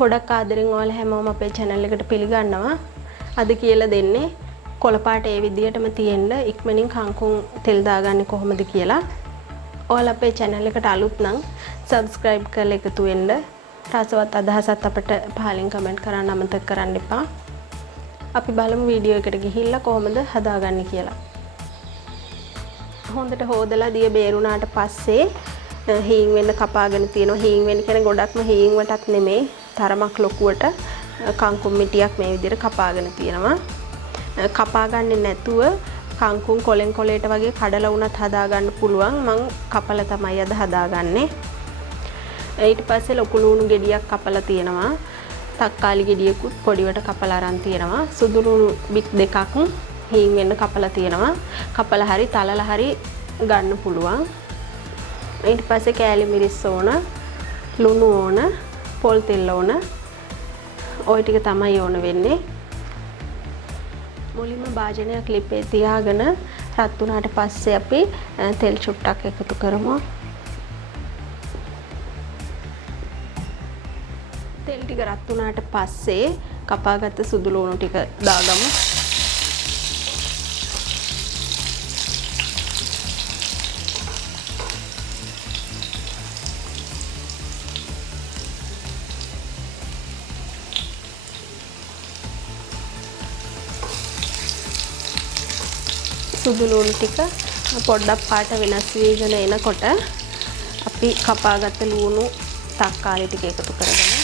ගොඩක් ආදරෙන් ඔයාලා හැමෝම අපේ channel එකට පිළිගන්නවා. අද කියලා දෙන්නේ කොළපාට ඒ විදියටම තියෙන්න ඉක්මනින් කංකුන් තෙල් දාගන්නේ කොහොමද කියලා. ඔයාලා අපේ channel එකට අලුත් නම් subscribe කරලා එකතු වෙන්න. රසවත් අදහසක් අපිට පහලින් comment කරන්න අමතක කරන්න එපා. අපි බලමු වීඩියෝ එකට ගිහිල්ලා කොහොමද හදාගන්නේ කියලා. හොඳට හොදලා දිය බේරුණාට පස්සේ හීන් වෙන්න කපාගෙන තියෙනවා. හීන් වෙන්න කියන්නේ ගොඩක්ම හීන් වටක් නෙමෙයි. තරමක් ලොකුවට කංකුම් මිටියක් මේ විදිහට කපාගෙන තියෙනවා. කපා ගන්නේ නැතුව කංකුම් කොලෙන් කොලේට වගේ කඩලා වුණත් හදා ගන්න පුළුවන්. මං කපලා තමයි අද හදාගන්නේ. ඊට පස්සේ ලොකු ලුණු ගෙඩියක් කපලා තියෙනවා. තක්කාලි ගෙඩියකුත් පොඩිවට කපලා අරන් තියෙනවා. සුදු ලුණු බිත් දෙකක් හීන් වෙන්න කපලා තියෙනවා. කපලා හරි තලලා හරි ගන්න පුළුවන්. ඊට පස්සේ කෑලි මිරිස් ඕන, ලුණු ඕන, පොල් තෙල් ඕන. ওই ටික තමයි ඕන වෙන්නේ. මුලින්ම භාජනයක් ලිපේ තියාගෙන රත් වුණාට පස්සේ අපි තෙල් චුට්ටක් එකතු කරමු. තෙල් ටික රත් වුණාට පස්සේ කපාගත්ත සුදු ලුණු ටික දාගමු. සුදු ලුණු ටික පොඩ්ඩක් පාට වෙනස් වීගෙන එනකොට අපි කපාගත්ත ලුණු තක්කාලි ටික එකතු කරගමු.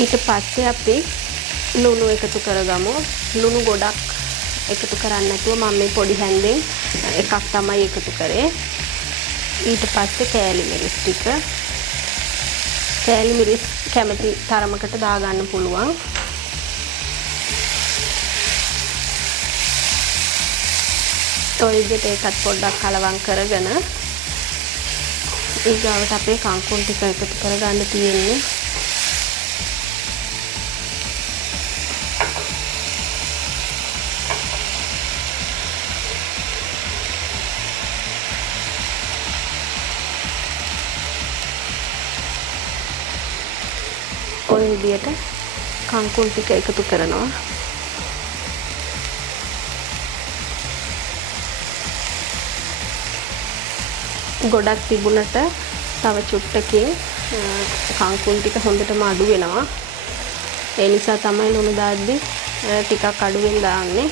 ඊට පස්සේ අපි ලුණු එකතු කරගමු. ලුණු ගොඩක් එකතු කරන්නේ නැතුව මම මේ පොඩි හැන්දෙන් එකක් තමයි එකතු කරේ. ඊට පස්සේ කෑලි මිරිස් ටික. කෑලි මිරිස් කැමති තරමකට දාගන්න පුළුවන්. ඔය විදිහට ඒකත් පොඩ්ඩක් කලවම් කරගෙන ඊගාවට අපේ කංකුන් ටික එකතු කරගන්න තියෙන්නේ. ඔය විදිහට කංකුන් ටික එකතු කරනවා. ගොඩක් තිබුණට තව චුට්ටකින් කංකුන් ටික හොඳටම අඩු වෙනවා. ඒ නිසා තමයි ලුණු දාද්දි ටිකක් අඩුවෙන් දාන්නේ.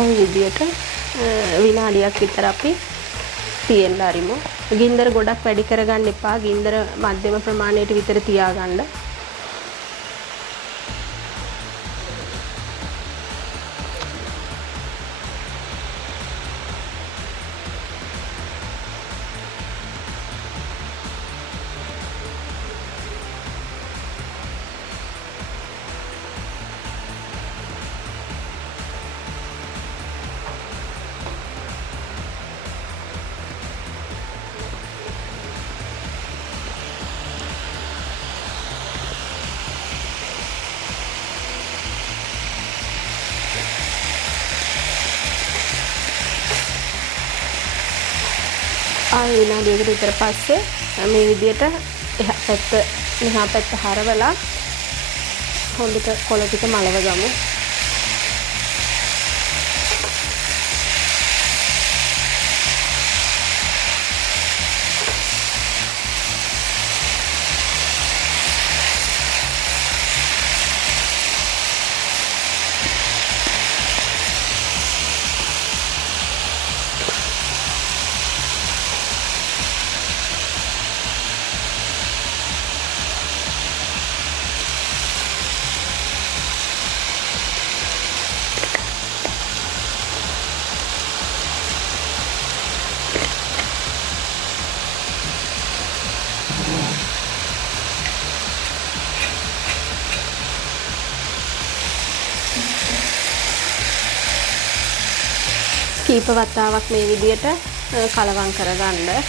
ඔය විදියට විනාඩියක් විතර අපි තියෙන්න ආරිමු. ගින්දර ගොඩක් වැඩි කරගන්න එපා. ගින්දර මධ්‍යම ප්‍රමාණයට විතර තියාගන්න. ආයෙ විනාඩියකට විතර පස්සේ මේ විදියට එහා පැත්ත මෙහා පැත්ත හරවලා හොඳට කොළ ටික මලව ගමු. කීප වතාවක් මේ විදියට කලවම් කරගන්න.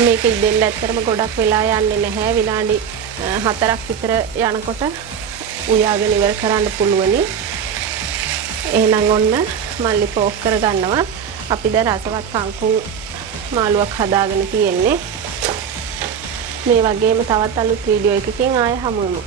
මේක ඉදෙන්න ඇත්තටම ගොඩක් වෙලා යන්නේ නැහැ. විනාඩි 4ක් විතර යනකොට උයාගෙන ඉවර කරන්න පුළුවනි. එහෙනම් ඔන්න මල්ලි පෝක් කරගන්නවා. අපි දැන් රසවත් කංකුන් මාළුවක් හදාගෙන තියෙන්නේ. මේ වගේම තවත් අලුත් වීඩියෝ එකකින් ආයෙ හමු වෙමු.